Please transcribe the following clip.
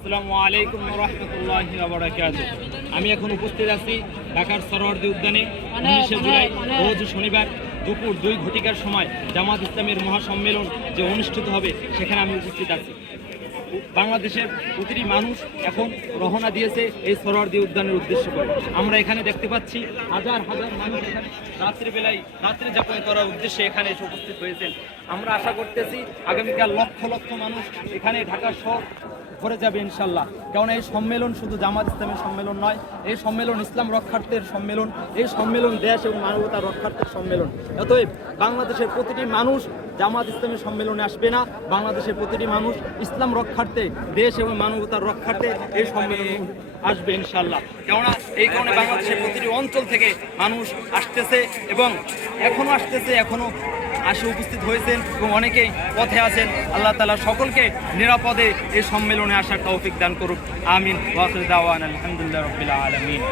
আসসালামু আলাইকুম রহমতুল্লাহি আমি এখন উপস্থিত আছি ঢাকার সরোয়ার্দী উদ্যানে উনিশে জুলাই, রোজ শনিবার দুপুর দুই ঘটিকার সময় জামাত ইসলামের মহাসম্মেলন যে অনুষ্ঠিত হবে, সেখানে আমি উপস্থিত আছি। বাংলাদেশের প্রতিটি মানুষ এখন রহনা দিয়েছে এই সরোয়ার্দী উদ্যানের উদ্দেশ্য করে। আমরা এখানে দেখতে পাচ্ছি হাজার হাজার মানুষ এখানে রাত্রিবেলায় রাত্রি যাপন করার উদ্দেশ্যে এখানে এসে উপস্থিত হয়েছেন। আমরা আশা করতেছি আগামীকাল লক্ষ লক্ষ মানুষ এখানে ঢাকা শহর ভরে যাবে ইনশাল্লাহ। কারণ এই সম্মেলন শুধু জামাত ইসলামের সম্মেলন নয়, এই সম্মেলন ইসলাম রক্ষার্থের সম্মেলন, এই সম্মেলন দেশ এবং মানবতা রক্ষার্থের সম্মেলন। অতএব বাংলাদেশের প্রতিটি মানুষ জামাত ইসলামের সম্মেলনে আসবে না, বাংলাদেশের প্রতিটি মানুষ ইসলাম রক্ষার্থে, দেশ এবং মানবতার রক্ষার্থে এই সম্মেলনে আসবে ইনশাল্লাহ। কেননা এই কারণে বাংলাদেশের প্রতিটি অঞ্চল থেকে মানুষ আসতেছে এবং এখনও আসতেছে, এখনও আসে উপস্থিত হয়েছেন এবং অনেকেই পথে আছেন। আল্লাহ তালা সকলকে নিরাপদে এই সম্মেলনে আসার তৌফিক দান করুক। আমিন। আলহামদুলিল্লাহ রবিল্লা আলমিন।